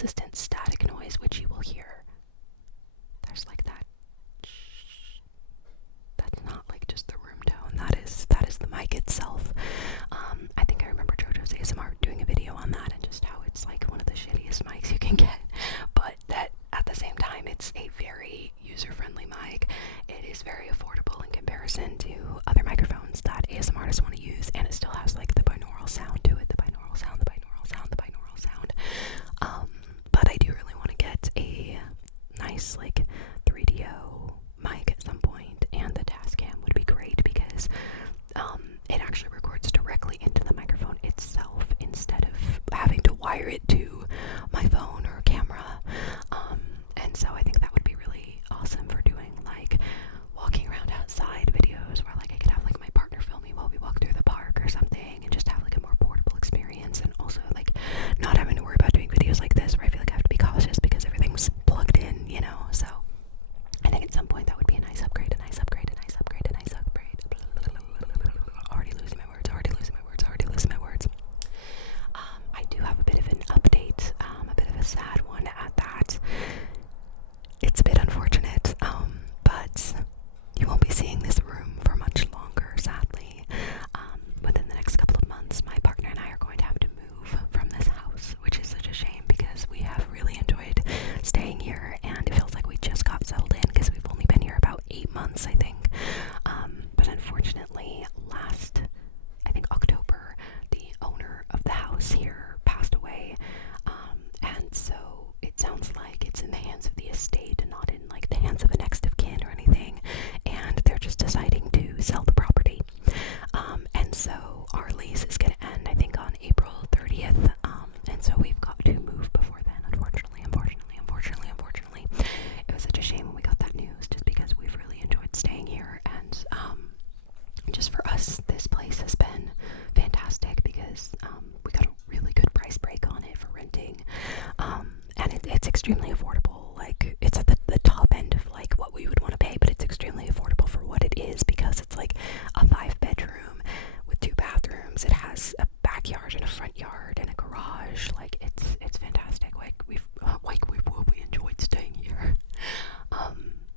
consistent static noise, which you will hear. There's like that. That's not like just the room tone. That is the mic itself. I think I remember JoJo's ASMR doing a video on that and just how it's like one of the shittiest mics you can get. But that at the same time, it's a very user-friendly mic. It is very affordable in comparison to other microphones that ASMR artists want to use, and it still has like the binaural sound to it. The binaural sound, the binaural sound, the binaural sound. But I do really want to get a nice like 3DO mic at some point, and the Tascam would be great because it actually records directly into the microphone itself instead of having to wire it to my phone or camera. And so I think that would be really awesome for doing like walking around outside videos where like I could have like my partner film me while we walk through the park or something, and just have like a more portable experience, and also like not having to worry about doing videos like this where I feel like I have to be cautious because everything's plugged in, you know. So I think at some point that would be a nice upgrade, a nice upgrade, a nice upgrade, a nice upgrade. Already losing my words, already losing my words, already losing my words. I do have a bit of an update, a bit of a sad one at that. It's a bit unfortunate, but you won't be seeing this room for much longer, sadly. Within the next couple of months, my partner and I are going to have to move from this house, which is such a shame because we have really enjoyed staying here, and it feels like we just got settled in because we've only been here about 8 months, I think. But unfortunately, I think October, the owner of the house here passed away, and so it sounds like it's in the hands of the estate and not in like the hands of a next of kin or anything, and they're just deciding to sell the property. And so our lease is going to end, I think, on April 30th, and so we've got to move before then, unfortunately. It was such a shame when we got that news, just because we've really enjoyed staying here, and just for us, this place has been fantastic because we got a really good price break on it for renting, and it's extremely affordable. Like, it's at the top end of like what we would want to pay, but it's extremely affordable for what it is because it's like a 5-bedroom with 2 bathrooms. It has a backyard and a front yard and a garage. Like, it's fantastic. Like, we enjoyed staying here.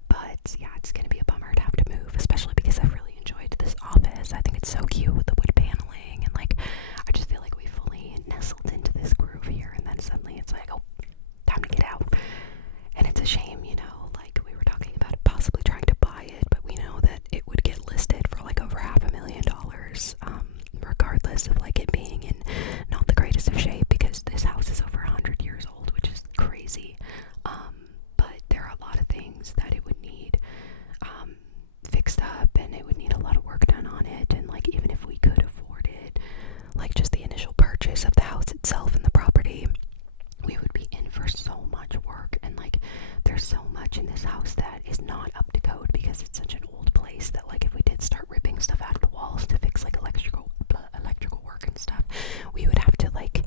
But yeah, it's gonna be a bummer to have to move, especially because I've really enjoyed this office. I think it's so cute with the wood paneling, and like I just feel like we fully nestled into this groove here, and then suddenly it's like, oh, time to get out. And it's a shame, you know, like we were talking about possibly trying to buy it, but we know that it would get listed for like over $500,000, regardless of like it being in not the greatest of shape, because this house is over 100 years old, which is crazy. But there are a lot of things that it would need fixed up, and it would need a lot of work done on it, and like even if we could afford it, like just the initial purchase of the house itself and the property, we would be in for so much work, and like there's so much in this house that is not up to code because it's such an old place that like if we did start ripping stuff out of the walls to fix like electrical work and stuff, we would have to like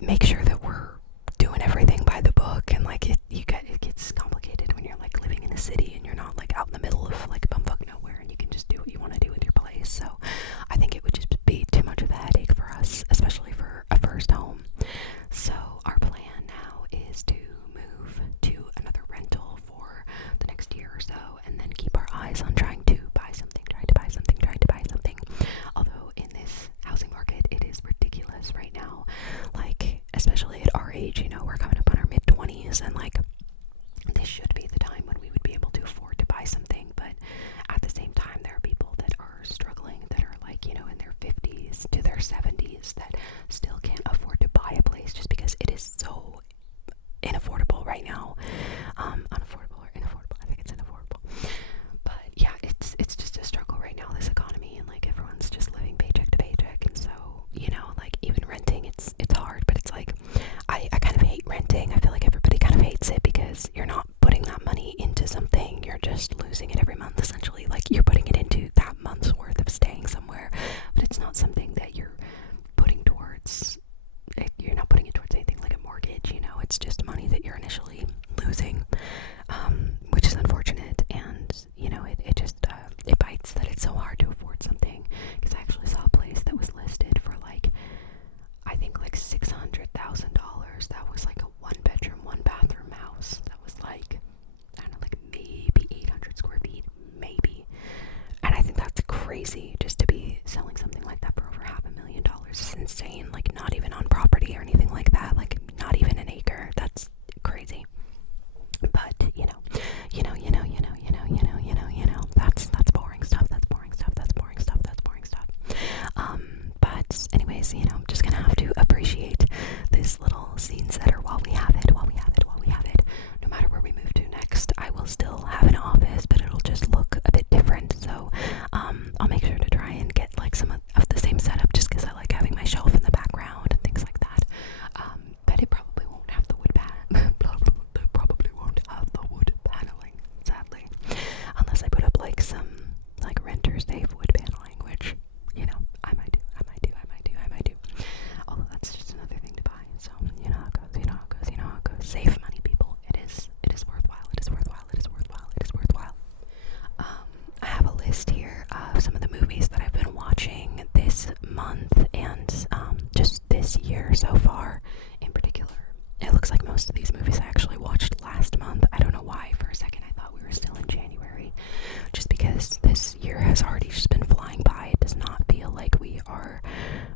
make sure that we're doing everything by the book, and like it gets complicated when you're like living in a city and you're not like out in the middle of like bumfuck nowhere, and you can just do what you want to do with your place. So I think it would just be too much of a headache for us, especially for a first home. So our plan now is to move to another rental for the next year or so, and then keep our eyes on trying to buy something. Although in this housing market, it is ridiculous right now. Like, especially at our age, you know, we're coming up on our mid-20s, and like this should be the time when we would be able to afford to buy something. But at the same time, there are people that are struggling, that are like, you know, in their 50s to their 70s, that still can't afford to buy a place just because it is so inaffordable right now. Unaffordable or inaffordable? I think it's inaffordable. But yeah, it's just a struggle right now, this economy, and like everyone's just living paycheck to paycheck, and so, you know, like even renting, it's hard. But it's like I kind of hate renting. I feel like everybody kind of hates it because you're not putting that money into something, you're just losing it every month essentially. Like, you're putting it into that month's worth of staying somewhere, but it's not something that you're putting towards you're not putting it towards anything like a mortgage, you know. It's just money that you're initially losing, which is unfortunate. And you know, it just it bites that it's so hard to afford something, because I actually saw a place that was listed for like, I think like $600,000. That was like a most of these movies I actually watched last month. I don't know why. For a second, I thought we were still in January, just because this year has already just been flying by. It does not feel like we are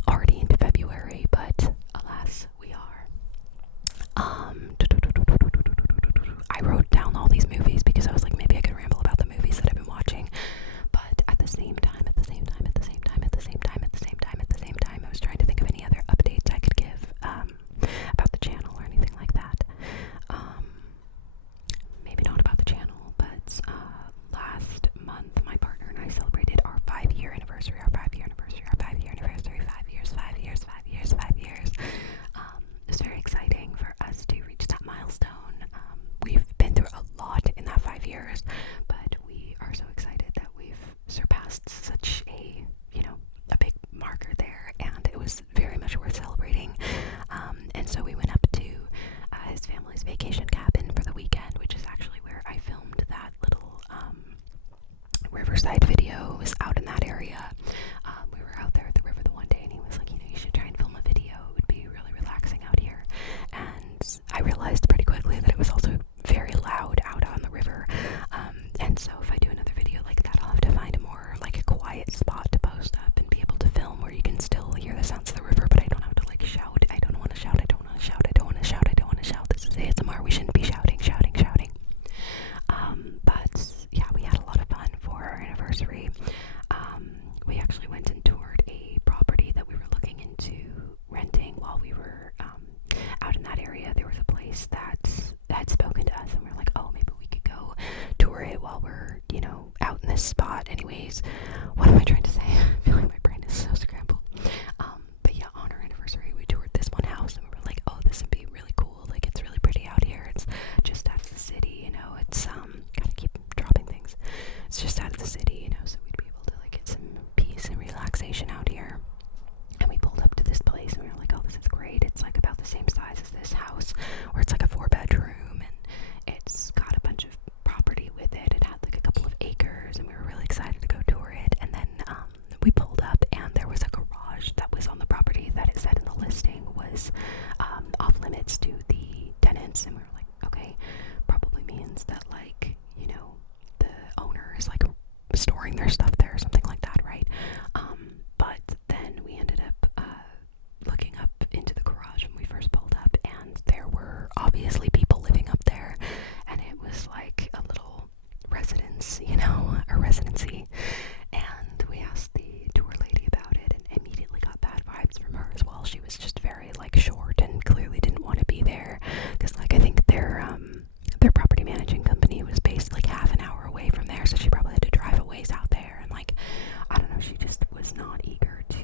already into February, but alas, we are. I wrote down all these movies because I was like, maybe I could ramble about the movies that I've been watching, but at the same time, I was trying to think of any other updates I could give about the channel or anything like that. Maybe not about the channel, but last month my partner and I celebrated our 5-year anniversary. 5 years. It was very exciting for us to reach that milestone. We've been through a lot in that 5 years, but we are so excited that we've surpassed such a, a big marker there, and it was very much worth celebrating. And so we went up to his family's vacation cabin for the weekend, which is actually where I filmed that little Riverside video. It was out in that area. We were out there at the river the one day, and he was like, you should try and film a video. It would be really relaxing out here. And I realized pretty quickly that it was also very loud out on the river. And so if I do another video like that, I'll have to find a more like a quiet spot to post up and be able to film where you can still hear the sounds of the river, but I don't have to like shout. I don't want to shout. This is ASMR. We shouldn't be shouting. But yeah, we had a lot of fun for our anniversary. We actually went and toured a property that we were looking into renting while we were out in that area. There was a place that had spoken to us, and we were like, oh, maybe we could go tour it while we're, out in this spot. Anyways, what am I trying to say? I feel like my brain is so scrambled. But yeah, on our anniversary, we toured this one house, and we were like, oh, this would be really cool. Like, it's really pretty out here. It's just out of the city, it's, gotta keep dropping things. It's just out of the city, so we'd be able to, like, get some peace and relaxation out here. And we pulled up to this place, and we were like, oh, this is great. It's, like, about the same size as this house, where it's, like, a 4-bedroom, and it's got a bunch of property with it. It had, like, a couple of acres, and we were really excited to go tour it. And then, we pulled up, and there was a garage that was on the property that it said in the listing was off limits to the tenants, and we were like, okay, probably means that, like, the owner is like storing their stuff there or something like that, right? But then we ended up looking up into the garage when we first pulled up, and there were obviously people living up there, and it was like a little residence, a residency. And we asked the tour lady about it, and immediately got bad vibes from her as well. She was just very like short and clearly didn't want to be there, because like I think their property managing company was based like half an hour away from there, so she probably had to drive a ways out there, and like I don't know, she just was not eager to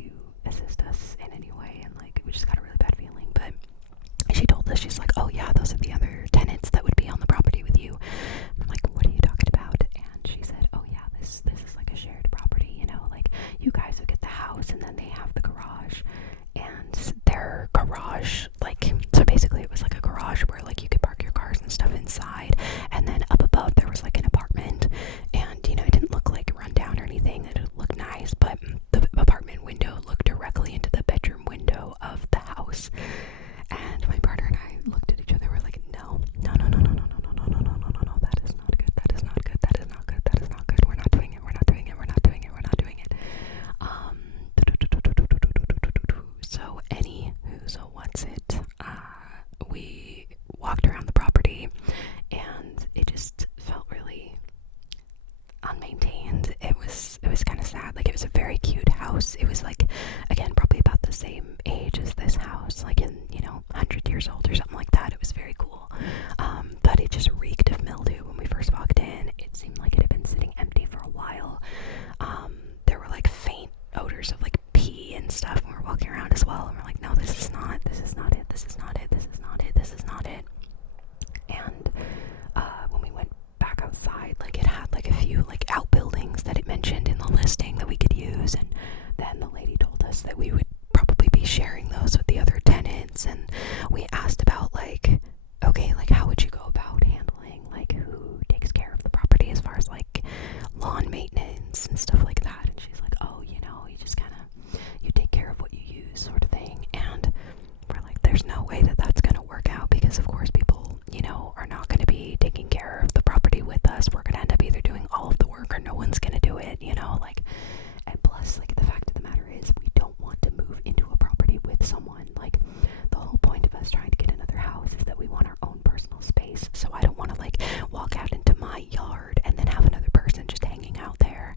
walk out into my yard and then have another person just hanging out there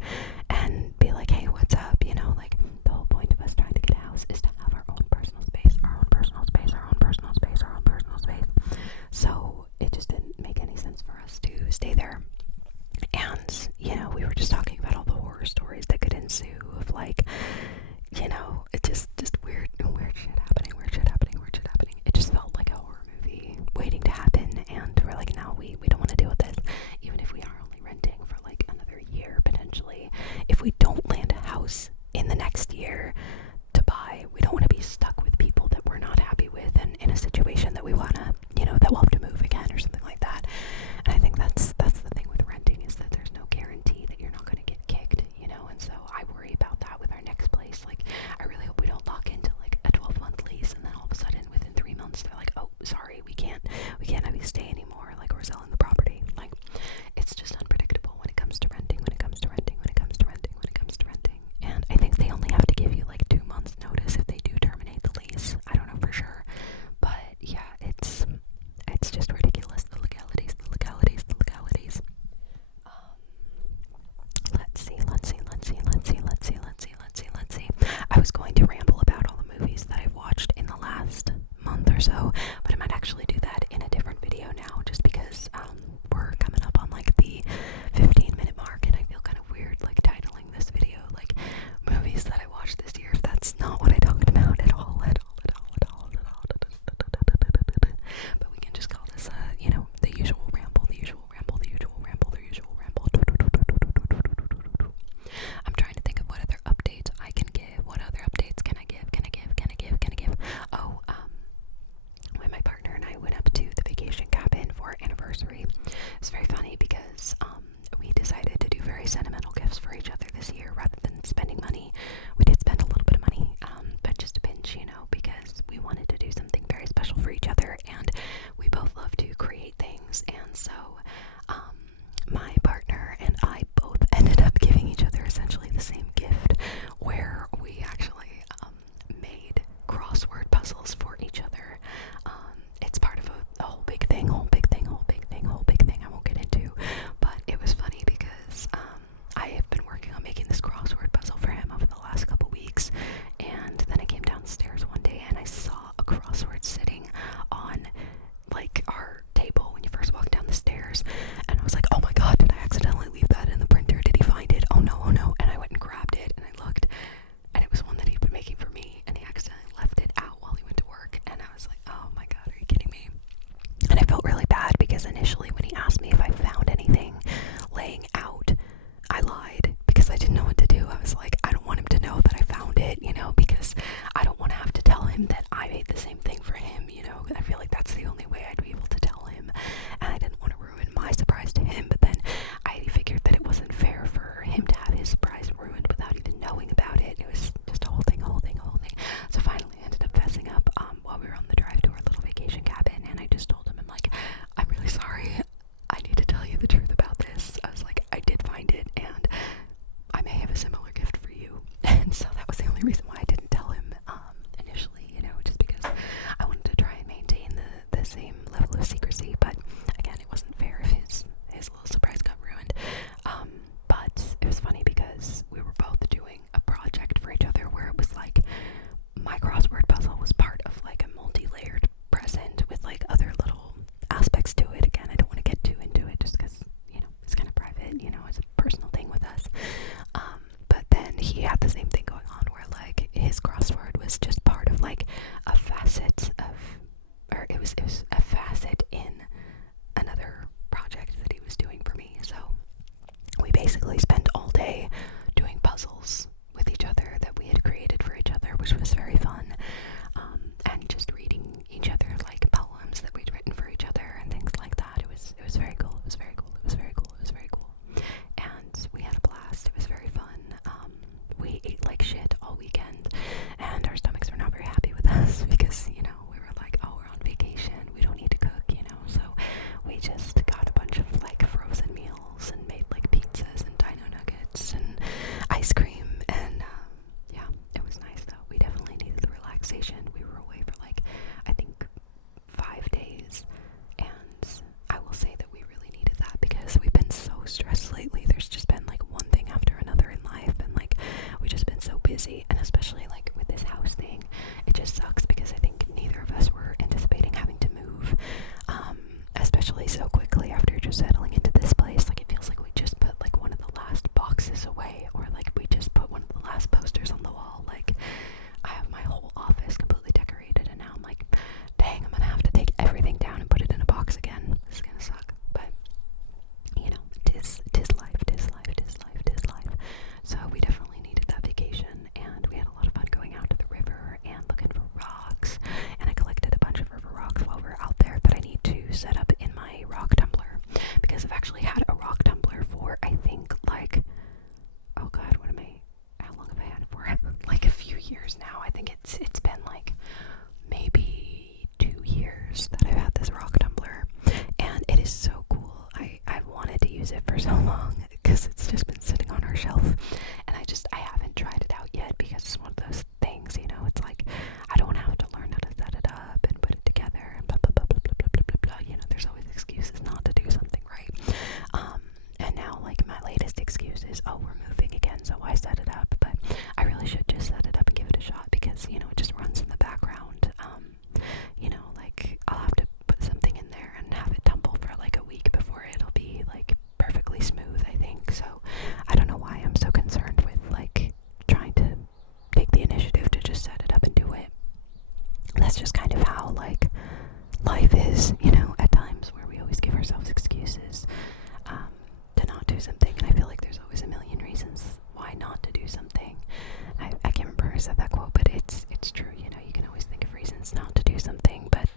and be like, hey, what's up? You know, like, the whole point of us trying to get a house is to have our own personal space, our own personal space, our own personal space, our own personal space. So it just didn't make any sense for us to stay there. And, you know, we were just talking about all the horror stories that could ensue of, like, you know, it just weird shit happening. It just felt like a horror movie waiting to happen, and we're like, no, we don't want to deal with this, even if we are only renting for like another year potentially. If we don't land a house in the next year to buy, we don't want to be stuck with people that we're not happy with, and in a situation that we want to, you know, that we'll have to move again or something like that. And I think that's the thing with renting, is that there's no guarantee that you're not going to get kicked, you know. And so I worry about that with our next place. Like, I really hope we don't lock into like a 12-month lease and then all of a sudden within 3 months they're like, oh, sorry, we can't have you stay anymore, like, we're selling the property. Like, it's just unpredictable when it comes to renting. And I think they only have to give you like 2 months notice if they do terminate the lease. I don't know for sure, but yeah, it's just ridiculous, the legalities. Let's see. I was going to ramble about all the movies that I've watched in the last month or so, but I might actually do that in a different video now, just because we're coming up on like the 15-minute mark, and I feel kind of weird like titling this video like movies that I watched this year, if that's not what I talked about at all. But we can just call this you know, the usual ramble. I'm trying to think of what other updates I can give. What other updates can I give? Oh, when my partner and I went up to the vacation cabin for our anniversary, it's very funny because we decided to do very sentimental gifts for each other this year rather than spending money. We did spend a little bit of money, but just a pinch, you know, because we wanted to do something very special for each other, and we both love to create things. And so my partner and I both ended up giving each other essentially the same gift, where we actually made crossword puzzles for each other. It's part of a whole big thing I won't get into, but it was funny because I have been working on making this crossword puzzle for him over the last couple weeks, and then I came downstairs one day and I saw a crossword sitting on like our table when you first walk down the stairs, and I was like, oh my god, did I accidentally leave that in the printer? Did he find it? Oh no. And I went and grabbed it and I looked, and it was one that he'd been making for me, and he accidentally left it out while he went to work. And I was like, oh my god, are you kidding me? And I felt really bad because initially when he asked me if I found anything laying out, I lied because I didn't know what to do. I was like, I don't want him to know that I found it, you know, because I don't want to have to tell him that I made the same thing for him, you know. I feel like that's the only way I'd be able to tell him, and I didn't want to ruin my surprise to him. But then I figured that it wasn't fair for him to have his surprise ruined without even knowing about it. It was just a whole thing. So finally I ended up fessing up while we were on the drive to our little vacation cabin, and I just told him, I'm like, I'm really sorry, I need to tell you the truth about this. I was like, I did find it, and I may have a similar gift for you. And so that was the only reason why I didn't tell him initially, you know, just because I wanted to try and maintain the same level of secrecy. But again, it wasn't fair if his little surprise got ruined. But it was funny because we were both doing a project for each other where it was like my crossword puzzle was part of like a multi-layered present with like other little aspects to it. Again, I don't want to get too into it just because, you know, it's kind of private, you know, it's a personal thing with us. But then he had the same thing going on where like his crossword was just part of like a facet of, or it was a facet in another project especially so quickly after just settling into this place. Like, it feels like we just put like one of the last boxes away, or like we just put one of the last posters on the wall. Like, I have my whole office completely decorated, and now I'm like, dang, I'm gonna have to take everything down and put it in a box again. This is gonna suck, but you know, tis life, tis life, tis life, tis life. So we definitely needed that vacation, and we had a lot of fun going out to the river and looking for rocks. And I collected a bunch of river rocks while we were out there that I need to set up in my rock tumbler, because I've actually had a rock tumbler for, I think, like, oh god, how long have I had it for? Like a few years now. I think it's been like maybe 2 years that I've had this rock tumbler, and it is so cool. I've wanted to use it for so long because it's just been sitting on our shelf, and I haven't tried it out yet because it's one of those things, you know, it's like I don't have to learn how to set it up and put it together and blah blah blah blah blah blah blah blah blah. You know, there's always excuses not to do something right. And now, like, my latest excuse is, oh, we're moving again, so why set it up? But I really should just set it up and give it a shot, because, you know, it just runs in the background. You know, like, I'll have to put something in there and have it tumble for like a week before it'll be like perfectly smooth, I think. So I don't know why I'm so concerned with like trying to take the initiative to just set it up and do it. That's just kind of how like life is, you know, at times, where we always give ourselves excuses to not do something, and I feel like there's always a million reasons why not to do something. I can't remember who said that quote, but it's true. You know, you can always think of reasons not to do something, but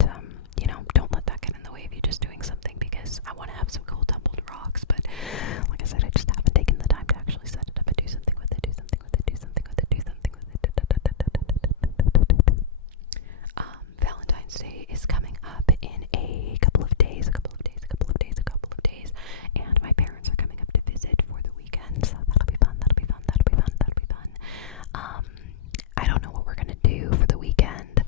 you know, don't let that get in the way of you just doing something, because I want to have some cool tumbled rocks, but like I said, I just haven't taken the time to actually set it up and do something with it, do something with it, do something with it, do something with it. Valentine's Day is coming up in a couple of days, and my parents are coming up to visit for the weekend, so that'll be fun. I don't know what we're gonna do for the weekend,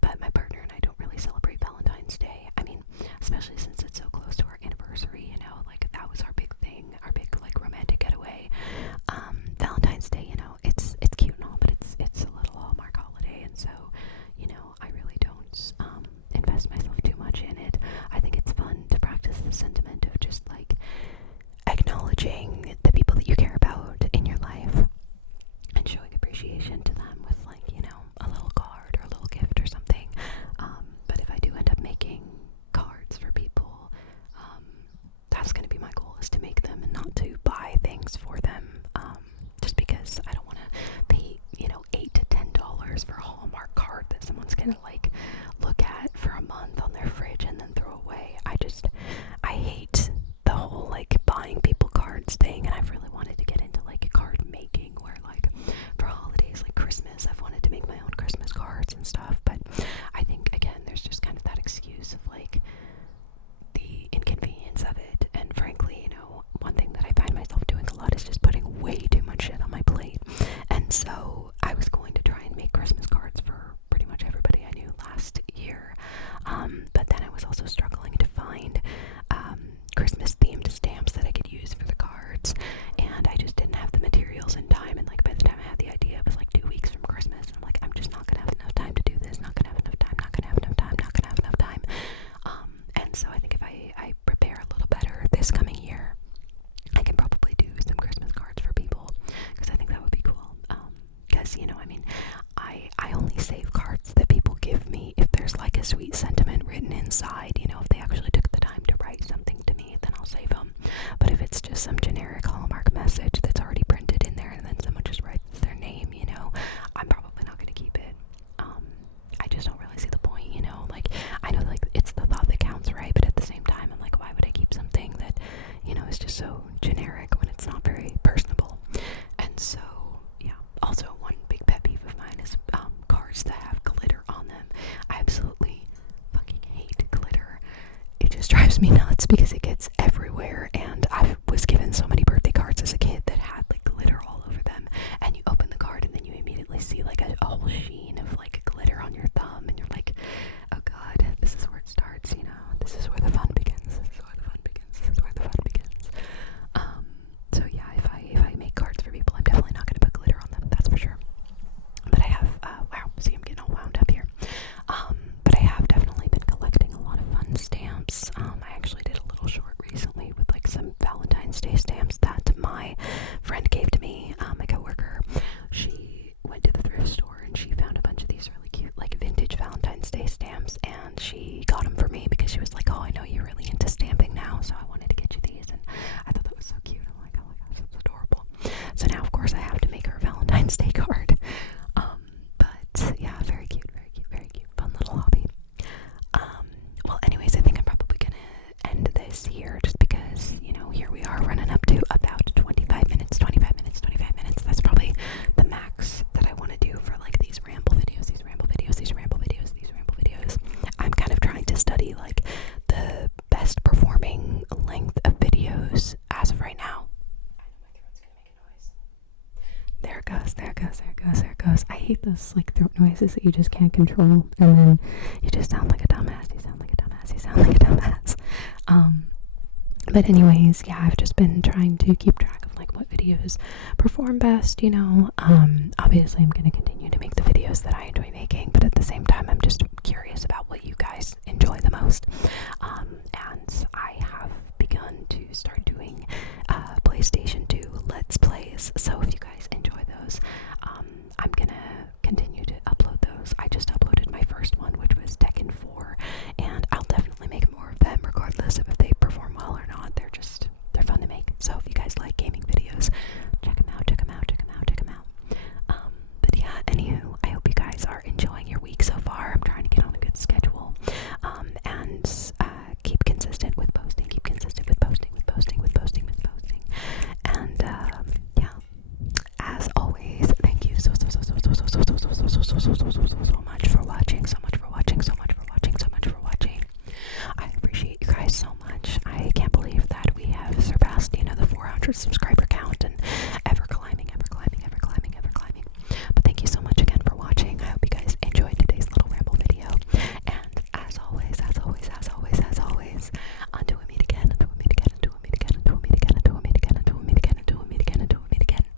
but my partner and I don't really celebrate Valentine's Day. I mean, especially since it's so close to our anniversary, you know, like that was our big thing, our big like romantic getaway. Valentine's Day, you know, it's cute and all, but it's a little Hallmark holiday, and so, you know, I really don't invest myself too much in it. I think it's fun to practice the sentiment of just like acknowledging the people that you care about in your life and showing appreciation to them with, like, you know, a little card or a little gift or something. But if I do end up making cards for people, that's going to be my goal, is to make them and not to buy things for them, just because I don't want to pay, you know, $8 to $10 for a Hallmark card that someone's going to like look at for a month on their fridge and then throw away. I hate the whole like buying people cards thing, and I've really wanted to get into like card making, where like for holidays like Christmas, I've wanted to make my own Christmas cards and stuff. But I think, again, there's just kind of that excuse of like the inconvenience of it, and frankly, you know, one thing that I find myself doing a lot is just putting way too much shit on my plate. And so I was going to try and make Christmas cards for pretty much everybody I knew last year, but then I was also struggling to find Christmas themed stamps that I could use for the cards, and I just didn't have the materials in time. And like by the time I had the idea, it was like 2 weeks from Christmas, and I'm like, I'm just not gonna have enough time to do this, not gonna have enough time. And so I think if I prepare a little better this coming year, I can probably do some Christmas cards for people, because I think that would be cool. Because, you know, I mean, I only save cards that people give me if there's like a sweet sentiment written inside. You know, if they actually took the time to write something to me, then I'll save them. But if it's just some generic Hallmark message that's already printed in there and then someone just writes their name, you know, I'm probably not going to keep it. I just don't really see the point, you know. Like, I know like it's the thought that counts, right? But at the same time, I'm like, why would I keep something that, you know, is just so generic when it's not very personable? And so, yeah. Also, one big pet peeve of mine is cards that have glitter on them. I absolutely fucking hate glitter. It just drives me nuts because it gets everywhere, and I was given so many birthday cards as a kid that had like glitter all over them, and you open the card and then you immediately see like a whole sheen of like glitter on your thumb, and you're like, oh god, this is where it starts, you know, this is where the fun begins. So yeah, if I make cards for people, I'm definitely not gonna put glitter on them, that's for sure. But I have wow, see, I'm getting all wound up here. But I have definitely been collecting a lot of fun stamps. hate those like throat noises that you just can't control, and then you just sound like a dumbass. You sound like a dumbass. You sound like a dumbass. But anyways, yeah, I've just been trying to keep track of like what videos perform best, you know. Obviously I'm gonna continue to make the videos that I enjoy making, but at the same time I'm just curious about what you guys enjoy the most. And I have begun to start doing PlayStation 2 Let's Plays. So if you guys enjoy those, I'm gonna continue to upload those. I just uploaded my first one, which was Tekken 4, and I'll definitely make more of them regardless of if they perform well or not. They're fun to make. So if you guys like gaming videos, check them out. But yeah, anywho, I hope you guys are enjoying your week so far. I'm trying to get on a good schedule, and keep consistent with posting. And yeah, as always, thank you so much for watching. I appreciate you guys so much. I can't believe that we have surpassed, the 400 subscriber